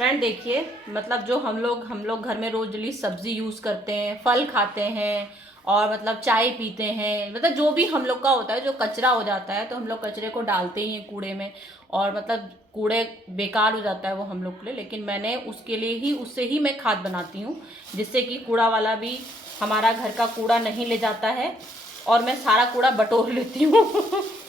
Friend देखिए, मतलब जो हम लोग घर में रोज डेली सब्जी यूज़ करते हैं, फल खाते हैं और मतलब चाय पीते हैं, मतलब जो भी हम लोग का होता है, जो कचरा हो जाता है तो हम लोग कचरे को डालते ही हैं कूड़े में। और मतलब कूड़े बेकार हो जाता है वो हम लोग के लिए, लेकिन मैंने उसके लिए ही उससे ही मैं खाद बनाती हूँ, जिससे कि कूड़ा वाला भी हमारा घर का कूड़ा नहीं ले जाता है और मैं सारा कूड़ा बटोर लेती हूँ।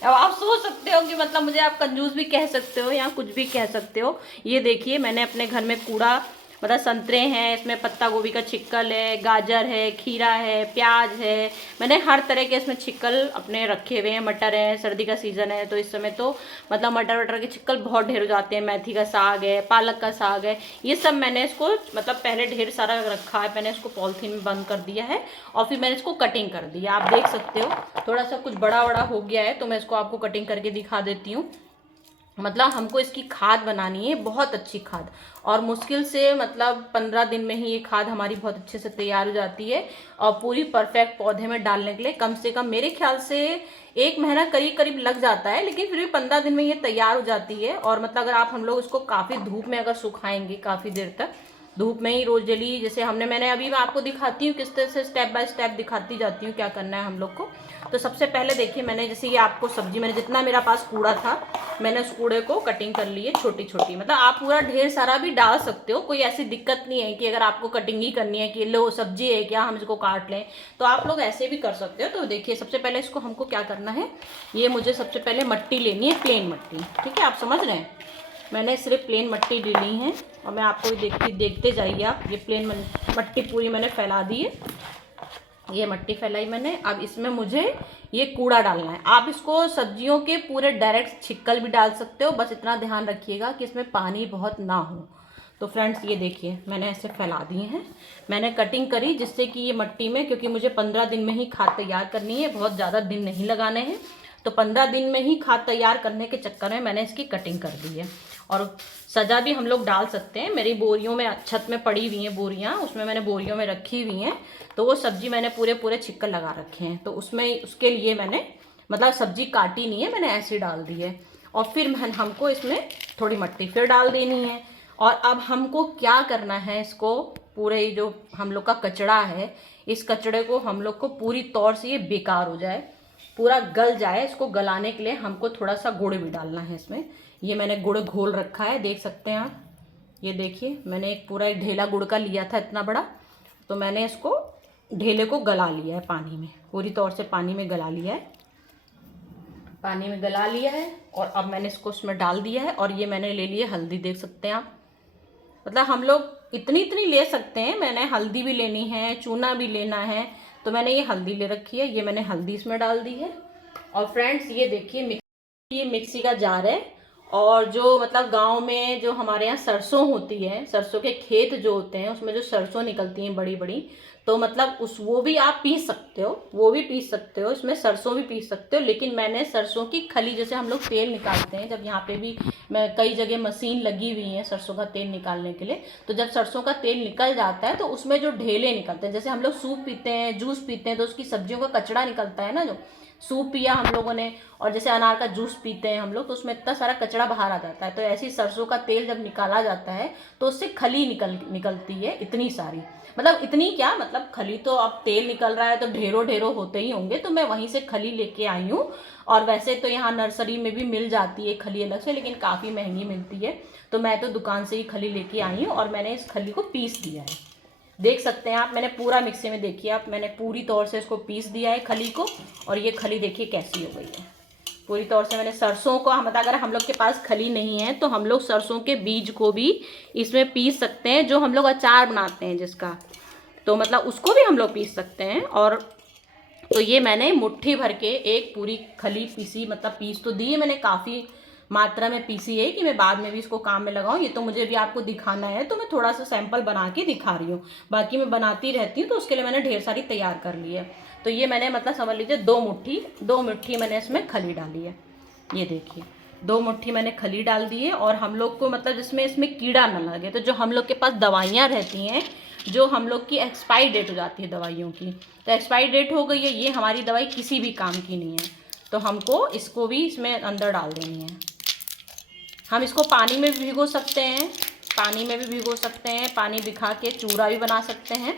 अब आप सोच सकते हो कि मतलब मुझे आप कंजूस भी कह सकते हो या कुछ भी कह सकते हो। ये देखिए, मैंने अपने घर में कूड़ा, मतलब संतरे हैं, इसमें पत्ता गोभी का छिक्कल है, गाजर है, खीरा है, प्याज है, मैंने हर तरह के इसमें छिक्कल अपने रखे हुए हैं। मटर है, सर्दी का सीज़न है तो इस समय तो मतलब मटर वटर के छिक्कल बहुत ढेर हो जाते हैं। मेथी का साग है, पालक का साग है, ये सब मैंने इसको मतलब पहले ढेर सारा रखा है। मैंने इसको पॉलीथीन में बंद कर दिया है और फिर मैंने इसको कटिंग कर दिया। आप देख सकते हो थोड़ा सा कुछ बड़ा बड़ा हो गया है, तो मैं इसको आपको कटिंग करके दिखा देती हूँ। मतलब हमको इसकी खाद बनानी है, बहुत अच्छी खाद, और मुश्किल से मतलब 15 दिन में ही ये खाद हमारी बहुत अच्छे से तैयार हो जाती है। और पूरी परफेक्ट पौधे में डालने के लिए कम से कम मेरे ख्याल से 1 महीना करीब करीब लग जाता है, लेकिन फिर भी 15 दिन में ये तैयार हो जाती है। और मतलब अगर आप हम लोग इसको काफ़ी धूप में अगर सुखाएंगे काफ़ी देर तक, धूप में ही रोज डेली, जैसे मैंने अभी मैं आपको दिखाती हूँ किस तरह से स्टेप बाय स्टेप दिखाती जाती हूँ क्या करना है हम लोग को। तो सबसे पहले देखिए, मैंने जैसे ये आपको सब्जी, मैंने जितना मेरा पास कूड़ा था मैंने उस कूड़े को कटिंग कर ली है छोटी छोटी। मतलब आप पूरा ढेर सारा भी डाल सकते हो, कोई ऐसी दिक्कत नहीं है कि अगर आपको कटिंग ही करनी है कि लो सब्जी है क्या हम इसको काट लें, तो आप लोग ऐसे भी कर सकते हो। तो देखिए सबसे पहले इसको हमको क्या करना है, ये मुझे सबसे पहले मट्टी लेनी है, प्लेन मट्टी, ठीक है, आप समझ रहे हैं। मैंने सिर्फ प्लेन मट्टी ली है और मैं आपको देखते जाइए आप। ये प्लेन मट्टी पूरी मैंने फैला दी है, ये मट्टी फैलाई मैंने। अब इसमें मुझे ये कूड़ा डालना है। आप इसको सब्जियों के पूरे डायरेक्ट छिक्कल भी डाल सकते हो, बस इतना ध्यान रखिएगा कि इसमें पानी बहुत ना हो। तो फ्रेंड्स ये देखिए मैंने ऐसे फैला दिए हैं, मैंने कटिंग करी जिससे कि ये मट्टी में, क्योंकि मुझे 15 दिन में ही खाद तैयार करनी है, बहुत ज़्यादा दिन नहीं लगाने हैं, तो 15 दिन में ही खाद तैयार करने के चक्कर में मैंने इसकी कटिंग कर दी है। और सजा भी हम लोग डाल सकते हैं, मेरी बोरियों में छत में पड़ी हुई हैं बोरियां, उसमें मैंने बोरियों में रखी हुई हैं, तो वो सब्जी मैंने पूरे छिक्कल लगा रखे हैं, तो उसमें उसके लिए मैंने मतलब सब्जी काटी नहीं है, मैंने ऐसे डाल दी है। और फिर हमको इसमें थोड़ी मट्टी फिर डाल देनी है। और अब हमको क्या करना है, इसको पूरे जो हम लोग का कचड़ा है, इस कचड़े को हम लोग को पूरी तौर से ये बेकार हो जाए, पूरा गल जाए, इसको गलाने के लिए हमको थोड़ा सा गुड़ भी डालना है इसमें। ये मैंने गुड़ घोल रखा है, देख सकते हैं आप। ये देखिए मैंने एक ढेला गुड़ का लिया था इतना बड़ा, तो मैंने इसको ढेले को गला लिया है पानी में, पूरी तौर से पानी में गला लिया है, पानी में गला लिया है। और अब मैंने इसको उसमें डाल दिया है। और ये मैंने ले लिए हल्दी, देख सकते हैं आप। मतलब हम लोग इतनी इतनी ले सकते हैं, मैंने हल्दी भी लेनी है, चूना भी लेना है, तो मैंने ये हल्दी ले रखी है, ये मैंने हल्दी इसमें डाल दी है। और फ्रेंड्स ये देखिए, ये मिक्सी का जार है। और जो मतलब गांव में जो हमारे यहाँ सरसों होती है, सरसों के खेत जो होते हैं उसमें जो सरसों निकलती हैं बड़ी बड़ी, तो मतलब वो भी आप पीस सकते हो, वो भी पीस सकते हो, इसमें सरसों भी पीस सकते हो। लेकिन मैंने सरसों की खली, जैसे हम लोग तेल निकालते हैं, जब यहाँ पे भी मैं कई जगह मशीन लगी हुई है सरसों का तेल निकालने के लिए, तो जब सरसों का तेल निकल जाता है तो उसमें जो ढेले निकलते हैं, जैसे हम लोग सूप पीते हैं, जूस पीते हैं, तो उसकी सब्जियों का कचड़ा निकलता है ना, जो सूप पिया हम लोगों ने, और जैसे अनार का जूस पीते हैं हम लोग, तो उसमें इतना सारा कचरा बाहर आ जाता है। तो ऐसे ही सरसों का तेल जब निकाला जाता है तो उससे खली निकलती है इतनी सारी, मतलब इतनी क्या, मतलब खली तो अब तेल निकल रहा है तो ढेरों ढेरों होते ही होंगे, तो मैं वहीं से खली लेके आई हूँ। और वैसे तो यहाँ नर्सरी में भी मिल जाती है खली अलग से, लेकिन काफ़ी महंगी मिलती है, तो मैं तो दुकान से ही खली लेके आई हूँ और मैंने इस खली को पीस दिया है। देख सकते हैं आप, मैंने पूरा मिक्सी में, देखिए आप, मैंने पूरी तौर से इसको पीस दिया है खली को। और ये खली देखिए कैसी हो गई है, पूरी तौर से मैंने सरसों को, मतलब अगर हम लोग के पास खली नहीं है तो हम लोग सरसों के बीज को भी इसमें पीस सकते हैं, जो हम लोग अचार बनाते हैं जिसका, तो मतलब उसको भी हम लोग पीस सकते हैं। और तो ये मैंने मुट्ठी भर के एक पूरी खली पीसी, मतलब पीस तो दी है मैंने, काफ़ी मात्रा में पीसी है कि मैं बाद में भी इसको काम में लगाऊं। ये तो मुझे भी आपको दिखाना है तो मैं थोड़ा सा सैंपल बना के दिखा रही हूँ, बाकी मैं बनाती रहती हूँ, तो उसके लिए मैंने ढेर सारी तैयार कर ली है। तो ये मैंने मतलब समझ लीजिए 2 मुट्ठी मैंने इसमें खली डाली है। ये देखिए 2 मुट्ठी मैंने खली डाल दी है। और हम लोग को मतलब जिसमें इसमें कीड़ा ना लगे, तो जो हम लोग के पास दवाइयाँ रहती हैं, जो हम लोग की एक्सपायरी डेट हो जाती है दवाइयों की, तो एक्सपायरी डेट हो गई है, ये हमारी दवाई किसी भी काम की नहीं है, तो हमको इसको भी इसमें अंदर डाल देनी है। हम इसको पानी में भी भिगो सकते हैं, पानी में भी भिगो सकते हैं, पानी भिगा के चूरा भी बना सकते हैं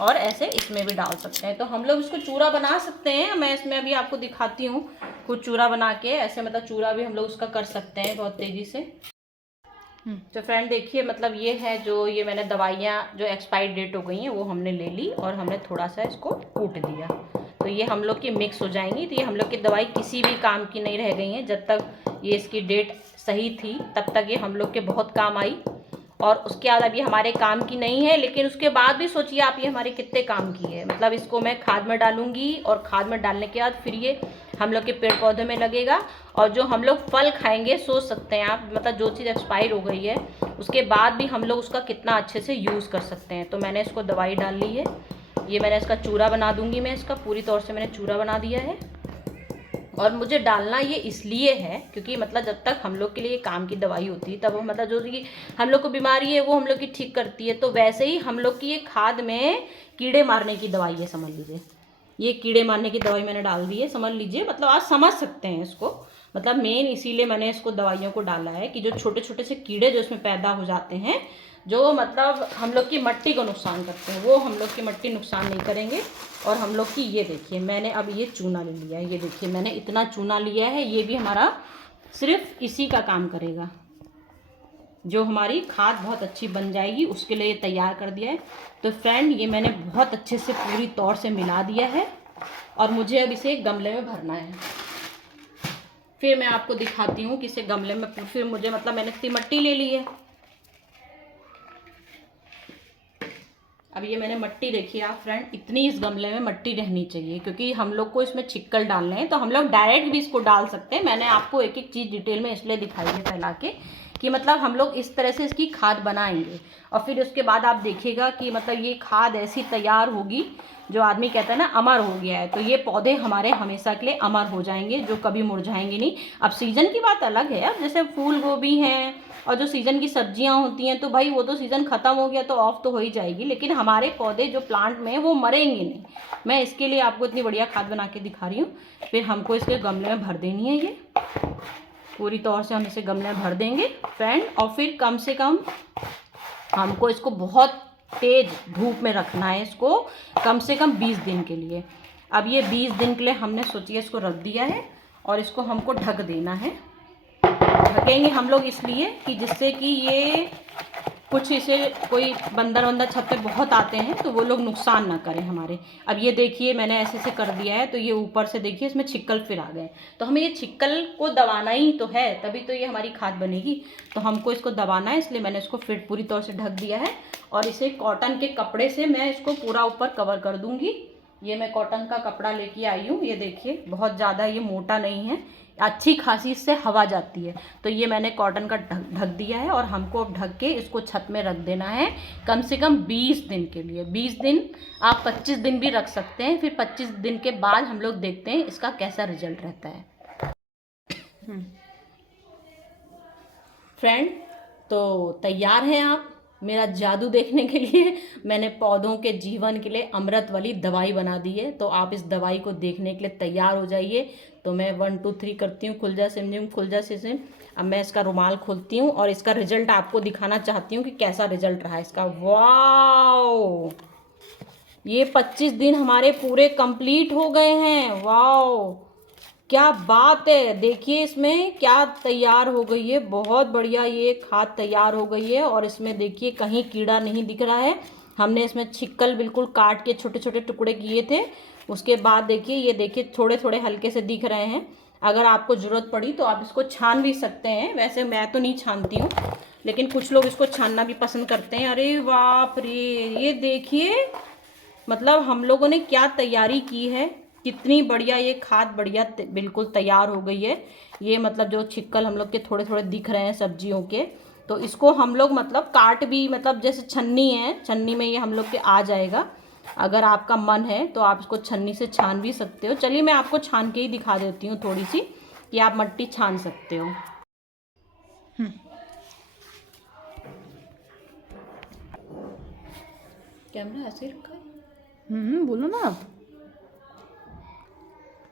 और ऐसे इसमें भी डाल सकते हैं। तो हम लोग इसको चूरा बना सकते हैं। मैं इसमें अभी आपको दिखाती हूँ कुछ चूरा बना के, ऐसे मतलब चूरा भी हम लोग उसका कर सकते हैं बहुत तेज़ी से। तो फ्रेंड देखिए, मतलब ये है जो ये मैंने दवाइयाँ जो एक्सपायरी डेट हो गई हैं वो हमने ले ली और हमने थोड़ा सा इसको कूट दिया, तो ये हम लोग की मिक्स हो जाएंगी। तो ये हम लोग की दवाई किसी भी काम की नहीं रह गई है। जब तक ये इसकी डेट सही थी तब तक ये हम लोग के बहुत काम आई, और उसके बाद अभी हमारे काम की नहीं है, लेकिन उसके बाद भी सोचिए आप ये हमारे कितने काम की है। मतलब इसको मैं खाद में डालूंगी और खाद में डालने के बाद फिर ये हम लोग के पेड़ पौधे में लगेगा, और जो हम लोग फल खाएंगे सोच सकते हैं आप, मतलब जो चीज़ एक्सपायर हो गई है उसके बाद भी हम लोग उसका कितना अच्छे से यूज़ कर सकते हैं। तो मैंने इसको दवाई डाल ली है, ये मैंने इसका चूरा बना दूंगी, मैं इसका पूरी तौर से मैंने चूरा बना दिया है। और मुझे डालना ये इसलिए है क्योंकि मतलब जब तक हम लोग के लिए काम की दवाई होती है तब मतलब जो कि हम लोग को बीमारी है वो हम लोग की ठीक करती है, तो वैसे ही हम लोग की ये खाद में कीड़े मारने की दवाई है, समझ लीजिए। ये कीड़े मारने की दवाई मैंने डाल दी है, समझ लीजिए। मतलब आप समझ सकते हैं इसको, मतलब मेन इसीलिए मैंने इसको दवाइयों को डाला है कि जो छोटे छोटे से कीड़े जो इसमें पैदा हो जाते हैं, जो मतलब हम लोग की मिट्टी को नुकसान करते हैं, वो हम लोग की मिट्टी नुकसान नहीं करेंगे। और हम लोग की ये देखिए, मैंने अब ये चूना ले लिया है, ये देखिए मैंने इतना चूना लिया है, ये भी हमारा सिर्फ इसी का काम करेगा। जो हमारी खाद बहुत अच्छी बन जाएगी उसके लिए तैयार कर दिया है। तो फ्रेंड ये मैंने बहुत अच्छे से पूरी तौर से मिला दिया है और मुझे अब इसे गमले में भरना है। फिर मैं आपको दिखाती हूँ कि इसे गमले में, फिर मुझे मतलब मैंने इतनी मिट्टी ले ली है। अब ये मैंने मिट्टी देखी आप फ्रेंड, इतनी इस गमले में मिट्टी रहनी चाहिए क्योंकि हम लोग को इसमें छिक्कल डालने हैं। तो हम लोग डायरेक्ट भी इसको डाल सकते हैं, मैंने आपको एक एक चीज़ डिटेल में इसलिए दिखाई है फैला के कि मतलब हम लोग इस तरह से इसकी खाद बनाएंगे और फिर उसके बाद आप देखिएगा कि मतलब ये खाद ऐसी तैयार होगी जो आदमी कहता है ना अमर हो गया है। तो ये पौधे हमारे हमेशा के लिए अमर हो जाएंगे, जो कभी मुरझाएंगे नहीं। अब सीज़न की बात अलग है, अब जैसे फूल गोभी हैं और जो सीज़न की सब्जियां होती हैं तो भाई वो तो सीज़न ख़त्म हो गया तो ऑफ तो हो ही जाएगी, लेकिन हमारे पौधे जो प्लांट में हैं वो मरेंगे नहीं। मैं इसके लिए आपको इतनी बढ़िया खाद बना के दिखा रही हूँ। फिर हमको इसके गमले में भर देनी है, ये पूरी तौर से हम इसे गमले में भर देंगे फ्रेंड। और फिर कम से कम हमको इसको बहुत तेज़ धूप में रखना है, इसको कम से कम 20 दिन के लिए। अब ये 20 दिन के लिए हमने सोचिए इसको रख दिया है और इसको हमको ढक देना है। ढकेंगे हम लोग इसलिए कि जिससे कि ये कुछ इसे कोई बंदर वंदर छत पे बहुत आते हैं तो वो लोग नुकसान ना करें हमारे। अब ये देखिए मैंने ऐसे से कर दिया है तो ये ऊपर से देखिए इसमें छिक्कल फिर आ गए, तो हमें ये छिक्कल को दबाना ही तो है, तभी तो ये हमारी खाद बनेगी। तो हमको इसको दबाना है, इसलिए मैंने इसको फिर पूरी तौर से ढक दिया है और इसे कॉटन के कपड़े से मैं इसको पूरा ऊपर कवर कर दूँगी। ये मैं कॉटन का कपड़ा लेके आई हूँ, ये देखिए बहुत ज़्यादा ये मोटा नहीं है, अच्छी खासी इससे हवा जाती है। तो ये मैंने कॉटन का ढक दिया है और हमको अब ढक के इसको छत में रख देना है कम से कम 20 दिन के लिए। 20 दिन, आप 25 दिन भी रख सकते हैं। फिर 25 दिन के बाद हम लोग देखते हैं इसका कैसा रिजल्ट रहता है। फ्रेंड तो तैयार हैं आप मेरा जादू देखने के लिए। मैंने पौधों के जीवन के लिए अमृत वाली दवाई बना दी है, तो आप इस दवाई को देखने के लिए तैयार हो जाइए। तो मैं 1 2 3 करती हूँ, खुल जा सिम जिम, खुल जा सिम। अब मैं इसका रुमाल खोलती हूँ और इसका रिजल्ट आपको दिखाना चाहती हूँ कि कैसा रिजल्ट रहा इसका। वाओ, ये 25 दिन हमारे पूरे कंप्लीट हो गए हैं। वाओ क्या बात है, देखिए इसमें क्या तैयार हो गई है, बहुत बढ़िया ये खाद तैयार हो गई है। और इसमें देखिए कहीं कीड़ा नहीं दिख रहा है, हमने इसमें छिक्कल बिल्कुल काट के छोटे छोटे टुकड़े किए थे। उसके बाद देखिए ये देखिए थोड़े थोड़े हल्के से दिख रहे हैं। अगर आपको ज़रूरत पड़ी तो आप इसको छान भी सकते हैं, वैसे मैं तो नहीं छानती हूँ लेकिन कुछ लोग इसको छानना भी पसंद करते हैं। अरे बाप रे, ये देखिए मतलब हम लोगों ने क्या तैयारी की है, कितनी बढ़िया ये खाद बढ़िया बिल्कुल तैयार हो गई है। ये मतलब जो छिक्कल हम लोग के थोड़े थोड़े दिख रहे हैं सब्जियों के, तो इसको हम लोग मतलब काट भी, मतलब जैसे छन्नी है, छन्नी में ये हम लोग के आ जाएगा। अगर आपका मन है तो आप इसको छन्नी से छान भी सकते हो। चलिए मैं आपको छान के ही दिखा देती हूँ थोड़ी सी, कि आप मिट्टी छान सकते हो। कैमरा ऐसे ही रखा है, बोलो ना आप।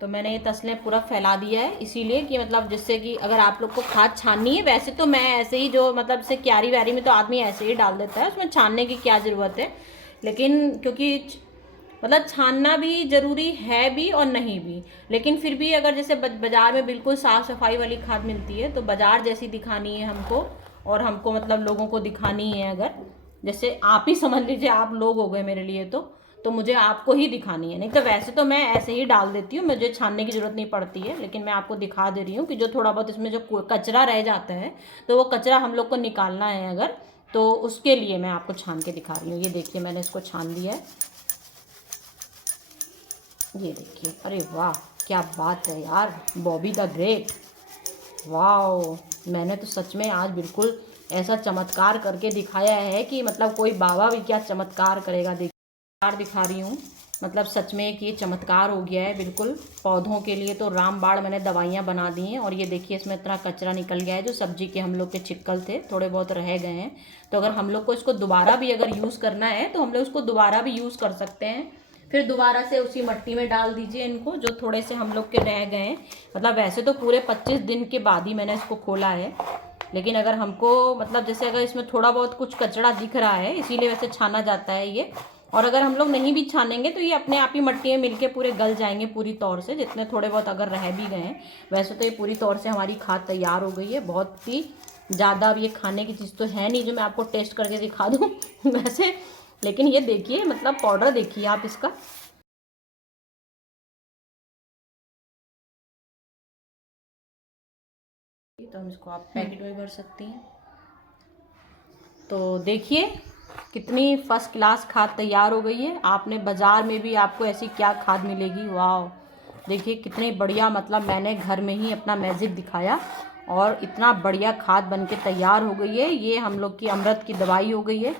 तो मैंने ये तसले पूरा फैला दिया है, इसीलिए कि मतलब जिससे कि अगर आप लोग को खाद छाननी है, वैसे तो मैं ऐसे ही जो मतलब से क्यारी व्यारी में तो आदमी ऐसे ही डाल देता है, उसमें छानने की क्या ज़रूरत है। लेकिन क्योंकि मतलब छानना भी ज़रूरी है भी और नहीं भी, लेकिन फिर भी अगर जैसे बाज़ार में बिल्कुल साफ़ सफाई वाली खाद मिलती है तो बाज़ार जैसी दिखानी है हमको, और हमको मतलब लोगों को दिखानी है। अगर जैसे आप ही समझ लीजिए, आप लोग हो गए मेरे लिए, तो मुझे आपको ही दिखानी है। नहीं तो वैसे तो मैं ऐसे ही डाल देती हूँ, मुझे छानने की ज़रूरत नहीं पड़ती है। लेकिन मैं आपको दिखा दे रही हूँ कि जो थोड़ा बहुत इसमें जो कचरा रह जाता है, तो वो कचरा हम लोग को निकालना है अगर, तो उसके लिए मैं आपको छान के दिखा रही हूँ। ये देखिए मैंने इसको छान दिया है, ये देखिए। अरे वाह, क्या बात है यार, बॉबी द ग्रेट, वाह। मैंने तो सच में आज बिल्कुल ऐसा चमत्कार करके दिखाया है कि मतलब कोई बाबा भी क्या चमत्कार करेगा। चमत्कार दिखा रही हूँ, मतलब सच में कि ये चमत्कार हो गया है बिल्कुल। पौधों के लिए तो रामबाण मैंने दवाइयाँ बना दी हैं। और ये देखिए इसमें इतना कचरा निकल गया है, जो सब्जी के हम लोग के छिक्कल थे, थोड़े बहुत रह गए हैं। तो अगर हम लोग को इसको दोबारा भी अगर यूज़ करना है तो हम लोग इसको दोबारा भी यूज़ कर सकते हैं। फिर दोबारा से उसी मिट्टी में डाल दीजिए इनको, जो थोड़े से हम लोग के रह गए हैं। मतलब वैसे तो पूरे 25 दिन के बाद ही मैंने इसको खोला है, लेकिन अगर हमको मतलब जैसे अगर इसमें थोड़ा बहुत कुछ कचरा दिख रहा है, इसीलिए वैसे छाना जाता है ये। और अगर हम लोग नहीं भी छानेंगे तो ये अपने आप ही मिट्टी में मिलके पूरे गल जाएंगे पूरी तौर से, जितने थोड़े बहुत अगर रह भी गए हैं। वैसे तो ये पूरी तौर से हमारी खाद तैयार हो गई है। बहुत ही ज़्यादा अब ये खाने की चीज़ तो है नहीं जो मैं आपको टेस्ट करके दिखा दूँ वैसे। लेकिन ये देखिए, मतलब पाउडर देखिए आप इसका, तो हम इसको आप पैकेट में भर सकती हैं। तो देखिए कितनी फर्स्ट क्लास खाद तैयार हो गई है। आपने बाज़ार में भी आपको ऐसी क्या खाद मिलेगी, वाह। देखिए कितनी बढ़िया, मतलब मैंने घर में ही अपना मैजिक दिखाया और इतना बढ़िया खाद बन के तैयार हो गई है। ये हम लोग की अमृत की दवाई हो गई है।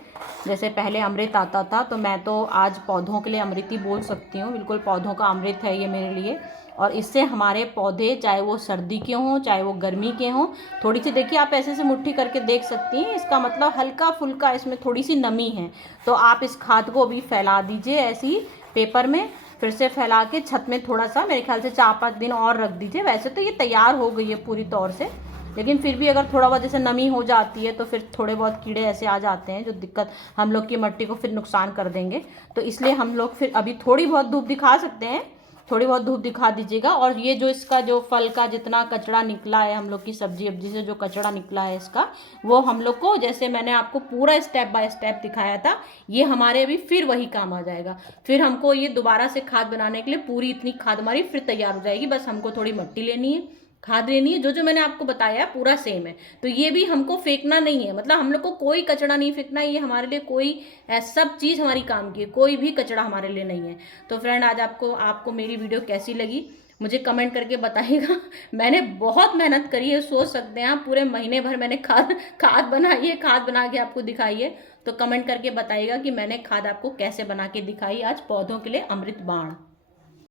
जैसे पहले अमृत आता था, तो मैं तो आज पौधों के लिए अमृत ही बोल सकती हूँ। बिल्कुल पौधों का अमृत है ये मेरे लिए। और इससे हमारे पौधे, चाहे वो सर्दी के हों चाहे वो गर्मी के हों, थोड़ी सी देखिए आप ऐसे से मुट्ठी करके देख सकती हैं, इसका मतलब हल्का फुल्का इसमें थोड़ी सी नमी है। तो आप इस खाद को भी फैला दीजिए ऐसे ही पेपर में, फिर से फैला के छत में थोड़ा सा, मेरे ख्याल से 4-5 दिन और रख दीजिए। वैसे तो ये तैयार हो गई है पूरी तौर से, लेकिन फिर भी अगर थोड़ा बहुत जैसे नमी हो जाती है तो फिर थोड़े बहुत कीड़े ऐसे आ जाते हैं जो दिक्कत हम लोग की मिट्टी को फिर नुकसान कर देंगे। तो इसलिए हम लोग फिर अभी थोड़ी बहुत धूप दिखा सकते हैं, थोड़ी बहुत धूप दिखा दीजिएगा। और ये जो इसका जो फल का जितना कचरा निकला है, हम लोग की सब्जी अब्जी से जो कचरा निकला है इसका, वो हम लोग को, जैसे मैंने आपको पूरा स्टेप बाय स्टेप दिखाया था, ये हमारे अभी फिर वही काम आ जाएगा। फिर हमको ये दोबारा से खाद बनाने के लिए पूरी इतनी खाद हमारी फिर तैयार हो जाएगी। बस हमको थोड़ी मिट्टी लेनी है, खाद लेनी है, जो जो मैंने आपको बताया है पूरा सेम है। तो ये भी हमको फेंकना नहीं है, मतलब हम लोग को कोई कचरा नहीं फेंकना है। ये हमारे लिए कोई सब चीज़ हमारी काम की है, कोई भी कचरा हमारे लिए नहीं है। तो फ्रेंड, आज आपको आपको मेरी वीडियो कैसी लगी मुझे कमेंट करके बताइएगा मैंने बहुत मेहनत करी है, सोच सकते हैं आप, पूरे महीने भर मैंने खाद खाद बनाई है, खाद बना के आपको दिखाई है। तो कमेंट करके बताइएगा कि मैंने खाद आपको कैसे बना के दिखाई आज पौधों के लिए अमृत बाण।